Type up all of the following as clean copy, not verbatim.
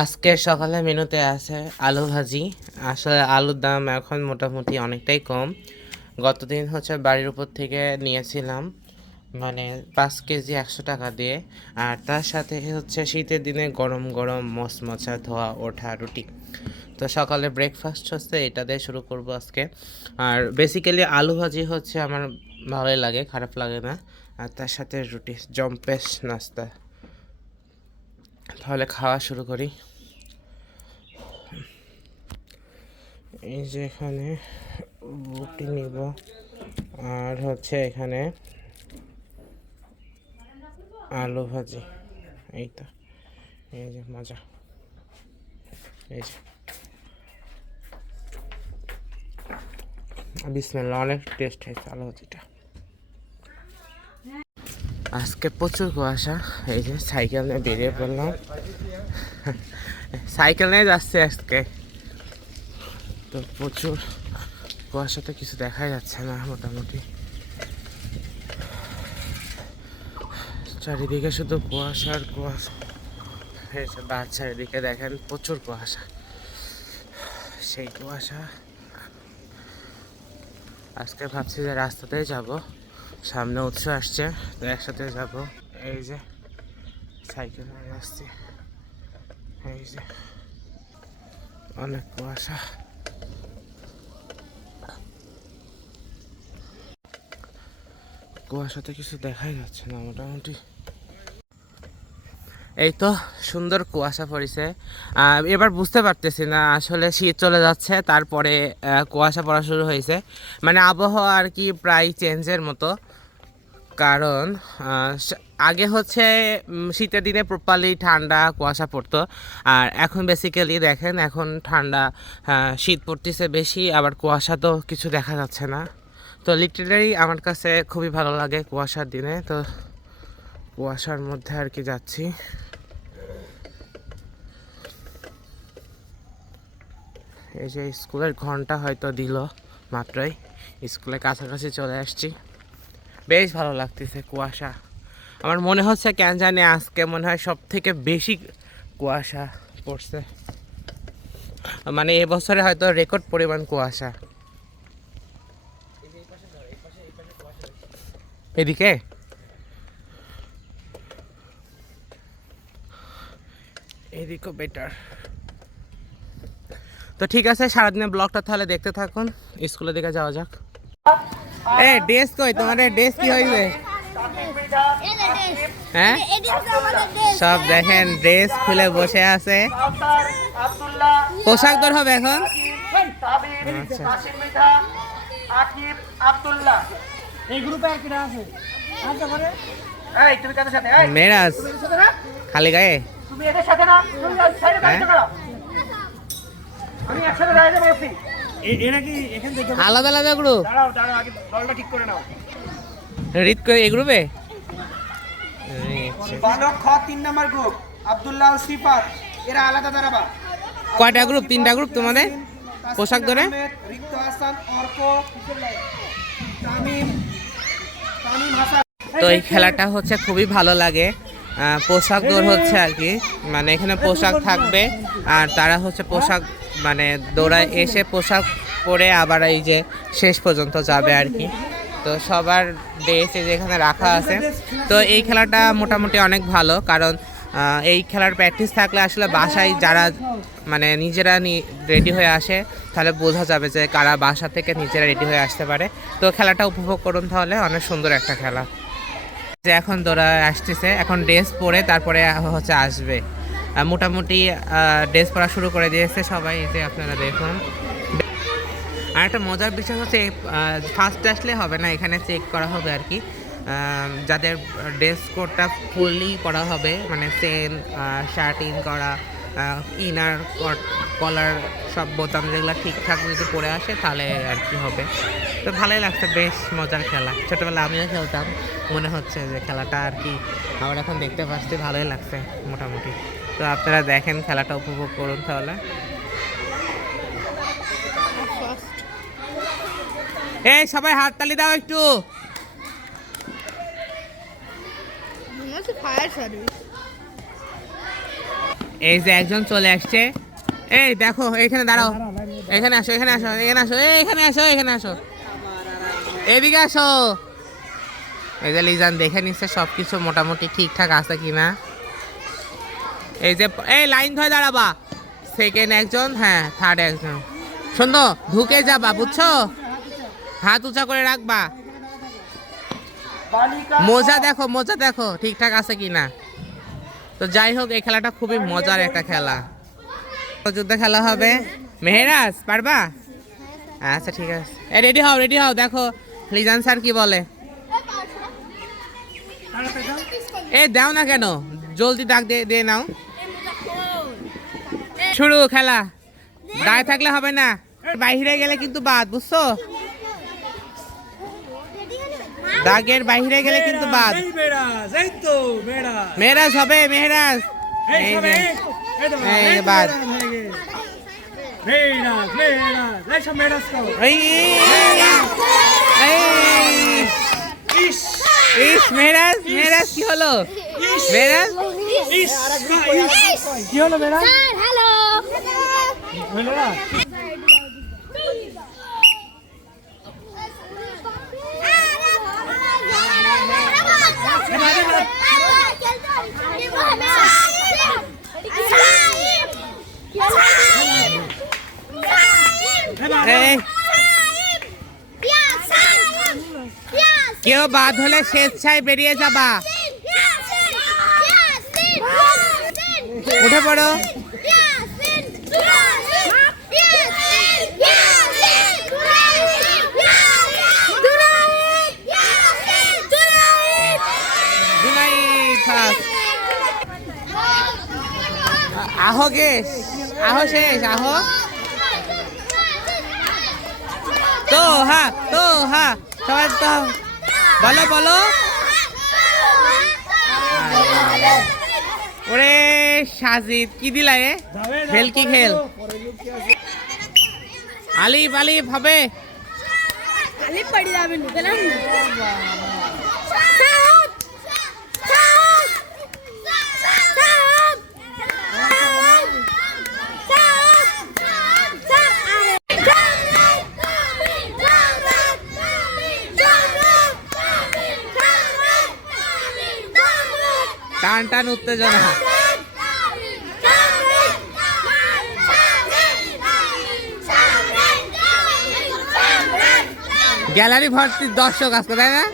আজকে সকালে মেনুতে আছে আলু ভাজি। আসলে আলুর দাম এখন মোটামুটি অনেকটাই কম। গতদিন হচ্ছে বাড়ির উপর থেকে নিয়েছিলাম, মানে 5 কেজি 100 টাকা দিয়ে। আর তার সাথে হচ্ছে শীতের দিনে গরম গরম মচমচা ধোয়া ওঠা রুটি। তো সকালে ব্রেকফাস্ট হচ্ছে এটা দিয়ে শুরু করব আজকে। আর বেসিক্যালি আলু ভাজি হচ্ছে আমার ভালোই লাগে, খারাপ লাগে না। আর তার সাথে রুটি জম্পেশ নাস্তা। তাহলে খাওয়া শুরু করি। এই যে এখানে রুটি নিব, আর হচ্ছে এখানে আলু ভাজি। এই তো, এই যে মজা, এই যে বিসমিল্লাহ, অনেক টেস্ট হয়েছে আলু ভাজিটা। আজকে প্রচুর কুয়াশা। এই যে সাইকেল নিয়ে বেরিয়ে পড়লাম, সাইকেল নিয়ে যাচ্ছে আজকে। তো প্রচুর কুয়াশাতে কিছু দেখাই যাচ্ছে না মোটামুটি। চারিদিকে শুধু কুয়াশা আর কুয়াশা। এই যে বাচ্চার দিকে দেখেন প্রচুর কুয়াশা, সেই কুয়াশা। আজকে ভাবছি যে রাস্তাতেই যাব, সামনে উৎসব আসছে তো একসাথে যাব। এই যে সাইকেল নিয়ে আসছি, এই যে অনেক কুয়াশা। কুয়াশাতে কিছু দেখাই যাচ্ছে না মোটামুটি। এই তো সুন্দর কুয়াশা পড়েছে। এবার বুঝতে পারতেছি না আসলে শীত চলে যাচ্ছে তারপরে কুয়াশা পড়া শুরু হয়েছে, মানে আবহাওয়া আর কি প্রায় চেঞ্জের মতো। কারণ আগে হচ্ছে শীতের দিনে প্রপারলি ঠান্ডা কুয়াশা পড়তো, আর এখন বেসিক্যালি দেখেন এখন ঠান্ডা, শীত পড়তেছে বেশি, আবার কুয়াশা তো কিছু দেখা যাচ্ছে না। তো লিটারালি আমার কাছে খুবই ভালো লাগে কুয়াশার দিনে। তো কুয়াশার মধ্যে আর কি যাচ্ছি। এই যে স্কুলের ঘন্টা হয়তো দিল মাত্রই, স্কুলের কাছাকাছি চলে আসছি। বেশ ভালো লাগতেছে কুয়াশা। আমার মনে হচ্ছে কেন জানি আজকে মনে হয় সব থেকে বেশি কুয়াশা পড়ছে, মানে এবছরে হয়তো রেকর্ড পরিমাণ কুয়াশা। এদিকে এদিকেও বেটার। তো ঠিক আছে, সারাদিনের ব্লগটা তাহলে দেখতে থাকুন, স্কুলের দিকে যাওয়া যাক। এ ড্রেস কই তোমার? ড্রেস কি হয়েছে? হ্যাঁ, সব দেখেন ড্রেস খুলে বসে আছে। পোশাক দর হবে এখন। মেরাজ খালি গায়ে আলাদা আলাদা গ্রুপ। রিত করে এই গ্রুপে কয়টা গ্রুপ? 3টা গ্রুপ তোমাদের পোশাক ধরে। তো এই খেলাটা হচ্ছে খুবই ভালো লাগে। পোশাক দৌড় হচ্ছে আর কি, মানে এখানে পোশাক থাকবে আর তারা হচ্ছে পোশাক মানে দৌড়ায় এসে পোশাক পরে আবার এই যে শেষ পর্যন্ত যাবে আর কি। তো সবার ড্রেস যেখানে রাখা আছে। তো এই খেলাটা মোটামুটি অনেক ভালো, কারণ এই খেলার প্র্যাকটিস থাকলে আসলে বাসায় যারা মানে নিজেরা রেডি হয়ে আসে তাহলে বোঝা যাবে যে কারা বাসা থেকে নিজেরা রেডি হয়ে আসতে পারে। তো খেলাটা উপভোগ করুন তাহলে, অনেক সুন্দর একটা খেলা। যে এখন দৌড়া আসতেছে, এখন ড্রেস পরে তারপরে হচ্ছে আসবে। মোটামুটি ড্রেস পরা শুরু করে দিয়েছে সবাই, এই যে আপনারা দেখুন। আর একটা মজার বিষয় হচ্ছে ফার্স্ট আসলে হবে না, এখানে চেক করা হবে আর কি। যাদের ড্রেস কোডটা ফুললি করা হবে, মানে চেন শার্ট ইন করা, ইনার কলার সব বোতাম যেগুলো ঠিকঠাক যদি পরে আসে তাহলে আর কি হবে। তো ভালোই লাগছে, বেশ মজার খেলা। ছোটোবেলা আমিও খেলতাম, মনে হচ্ছে যে খেলাটা আর কি আবার এখন দেখতে পাচ্ছি, ভালোই লাগছে মোটামুটি। তো আপনারা দেখেন, খেলাটা উপভোগ করুন তাহলে। এই সবাই হাততালি দাও একটু। এই যে একজন চলে আসছে। এই দেখো এখানে দাঁড়াও, এখানে আসো, এখানে আসো, এখানে আসো, এখানে আসো, এখানে আসো, এদিকে আসো। এই যে লিজান দেখে নিচ্ছে সবকিছু মোটামুটি ঠিকঠাক আছে কিনা। এই যে এই লাইন ধরে দাঁড়াবা, সেকেন্ড একজন, হ্যাঁ থার্ড একজন। শোনো ঢুকে যাবা, বুঝছো? হাত উঁচা করে রাখবা। মোজা দেখো, মোজা দেখো ঠিকঠাক আছে কিনা। তো যাই হোক, এই খেলাটা খুবই মজার একটা খেলা। যুদ্ধ খেলা হবে। মেহেরাজ পারবা? আচ্ছা ঠিক আছে, রেডি হও, রেডি হও। দেখো লিজান স্যার কি বলে। এ দাও না কেন, জলদি ডাক দিয়ে নাও। শুরু খেলা। দাঁড়িয়ে থাকলে হবে না, বাইরে গেলে কিন্তু বাদ, বুঝছো? দাগের বাইরে গেলে কিন্তু বাদ। মেহেরাজ হবে, মেহেরাজ। এই যে এই বাদ। ইস মেহেরাজ, মেহেরাজ কি হলো? মেহেরাজ কি হলো মেহেরাজ? হ্যালো হলো না? কেউ বাদ হলে স্বেচ্ছায় বেরিয়ে যাবা। উঠে পড়ো। আহো গেস, আহো শেষ, আহো। তো হ্যাঁ, তো হ্যাঁ, সবাই তো বলো বলো। ওরে সাজিদ কি দিলা এ? ভেলকি খেল। আলিফ আলিফ হবে। আলিফ পড়ে যাবে নুকেলাম। টান টান উত্তেজনা। গ্যালারি ভর্তি দর্শক আসবে, তাই না?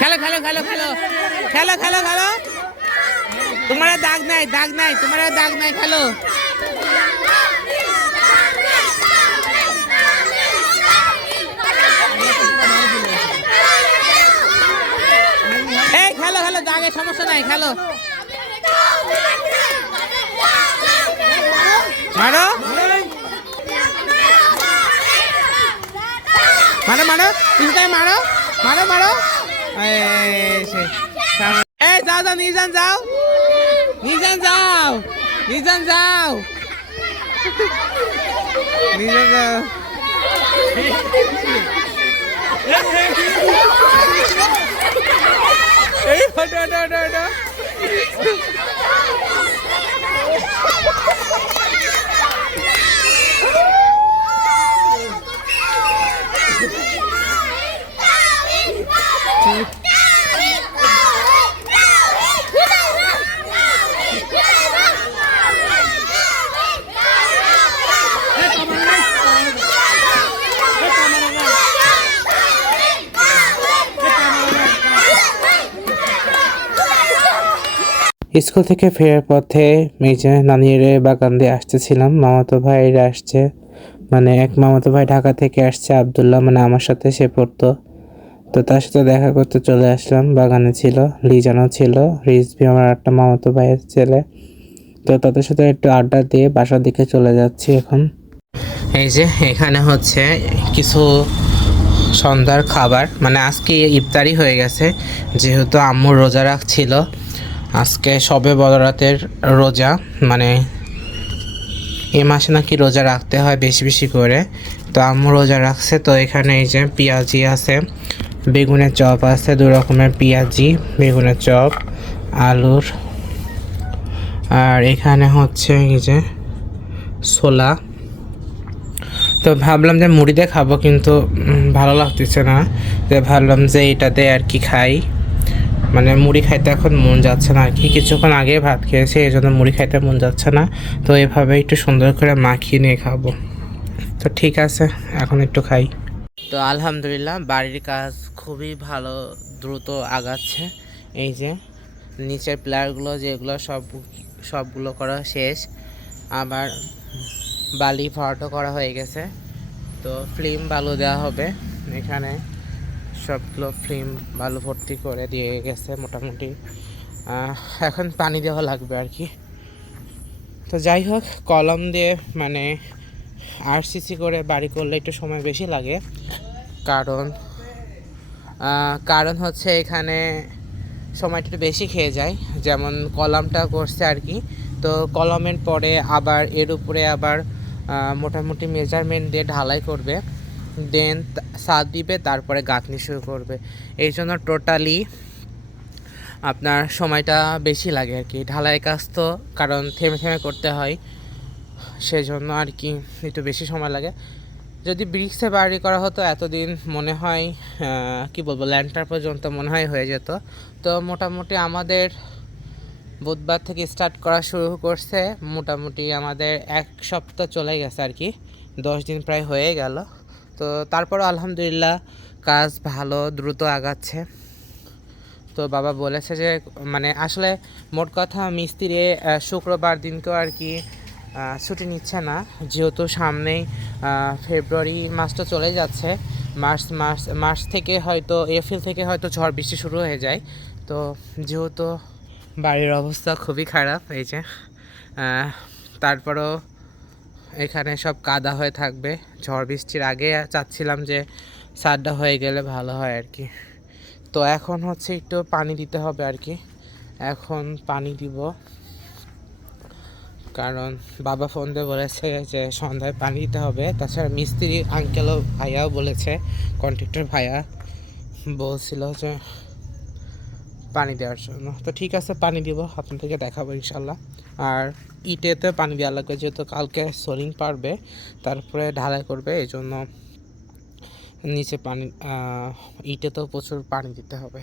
খেলো খেলো খেলো খেলো খেলো খেলো খেলো। তোমার দাগ নাই, দাগ নাই, তোমার দাগ নাই, খেলো। এই খেলো খেলো, দাগের সমস্যা নাই, খেলো। মারো মারো মারো, তুমি মারো মারো মারো। এই যাও যাও, নিজান যাও, নিজান যাও, নিজান যাও, নিজান যাও। এই ফটো ফটো। স্কুল থেকে ফেরার পথে মেজে নানির বাগান দিয়ে আসতেছিলাম। মামাতো ভাইরা আসছে, মানে এক মামাতো ভাই ঢাকা থেকে আসছে, আব্দুল্লাহ, মানে আমার সাথে সে পড়তো। তো তার সাথে দেখা করতে চলে আসলাম। বাগানে ছিল, লিজানো ছিল, রিজভি আমার একটা মামাতো ভাইয়ের ছেলে। তো তাদের সাথে একটু আড্ডা দিয়ে বাসার দিকে চলে যাচ্ছি এখন। এই যে এখানে হচ্ছে কিছু সন্ধ্যার খাবার, মানে আজকে ইফতারি হয়ে গেছে যেহেতু আম্মু রোজা রাখছিল। আজকে সবে বড়রাতের রোজা, মানে এ মাসে নাকি রোজা রাখতে হয় বেশি বেশি করে, তো আম্মু রোজা রাখছে। তো এখানে এই যে পেঁয়াজি আছে, বেগুনের চপ আছে, 2 রকমের পেঁয়াজি, বেগুনের চপ, আলুর, আর এখানে হচ্ছে এই যে ছোলা। তো ভাবলাম যে মুড়ি দিয়ে খাবো, কিন্তু ভালো লাগতেছে না, যে ভাবলাম যে এটাতে আর কি খাই, মানে মুড়ি খাইতে এখন মন যাচ্ছে না আর কি। কিছুক্ষণ আগে ভাত খেয়েছি, এই জন্য মুড়ি খাইতে মন যাচ্ছে না। তো এভাবে একটু সুন্দর করে মাখিয়ে নিয়ে খাবো। তো ঠিক আছে, এখন একটু খাই। তো আলহামদুলিল্লাহ বাড়ির কাজ খুবই ভালো, দ্রুত আগাচ্ছে। এই যে নিচের প্লেয়ারগুলো যেগুলো সবগুলো করা শেষ, আবার বালি ভরাটও করা হয়ে গেছে। তো ফিল্ম বালু দেওয়া হবে এখানে, সবগুলো ফিল্ম বালু ভর্তি করে দিয়ে গেছে মোটামুটি। এখন পানি দেওয়া লাগবে আর কি। তো যাই হোক, কলম দিয়ে মানে আরসিসি করে বাড়ি করলে একটু সময় বেশি লাগে, কারণ হচ্ছে এখানে সময়টা একটু বেশি খেয়ে যায়। যেমন কলমটা করছে আর কি, তো কলমের পরে আবার এর উপরে আবার মোটামুটি মেজারমেন্ট দিয়ে ঢালাই করবে, দেন ছাদ দিবে, তারপরে গাঁথনি শুরু করবে। এই জন্য টোটালি আপনার সময়টা বেশি লাগে আর কি। ঢালাই কাজ তো কারণ থেমে থেমে করতে হয়, সেজন্য আর কি একটু বেশি সময় লাগে। যদি ব্রিক্সে বাড়ি করা হতো এতদিন মনে হয় কি বলবো, ল্যান্টার পর্যন্ত মনে হয় হয়ে যেত। তো মোটামুটি আমাদের বুধবার থেকে স্টার্ট করা শুরু করছে, মোটামুটি আমাদের 1 সপ্তাহ চলে গেছে আর কি, 10 দিন প্রায় হয়ে গেল। তো তারপরও আলহামদুলিল্লাহ কাজ ভালো দ্রুত আগাচ্ছে। তো বাবা বলেছে যে মানে আসলে মোট কথা মিস্ত্রি শুক্রবার দিনকেও আর কি ছুটি নিচ্ছে না, যেহেতু সামনেই ফেব্রুয়ারি মাসটা চলে যাচ্ছে। মার্চ থেকে হয়তো এপ্রিল থেকে হয়তো ঝড় বৃষ্টি শুরু হয়ে যায়। তো যেহেতু বাড়ির অবস্থা খুবই খারাপ, এই যে তারপরও এখানে সব কাদা হয়ে থাকবে। ঝড় বৃষ্টির আগে চাচ্ছিলাম যে ছাদটা হয়ে গেলে ভালো হয় আর কি। তো এখন হচ্ছে একটু পানি দিতে হবে আর কি, এখন পানি দিব, কারণ বাবা ফোন দিয়ে বলেছে যে সন্ধ্যায় পানি দিতে হবে। তাছাড়া মিস্ত্রি আঙ্কেলও ভাইয়াও বলেছে, কন্ট্রাক্টর ভাইয়া বলছিল যে পানি দেওয়ার জন্য। তো ঠিক আছে, পানি দিব, আপনাদেরকে দেখাবো ইনশাল্লাহ। আর ইটেতে পানি দেওয়া লাগবে, যেহেতু কালকে সোলিং পারবে, তারপরে ঢালাই করবে, এই জন্য নিচে পানি, ইটেতেও প্রচুর পানি দিতে হবে।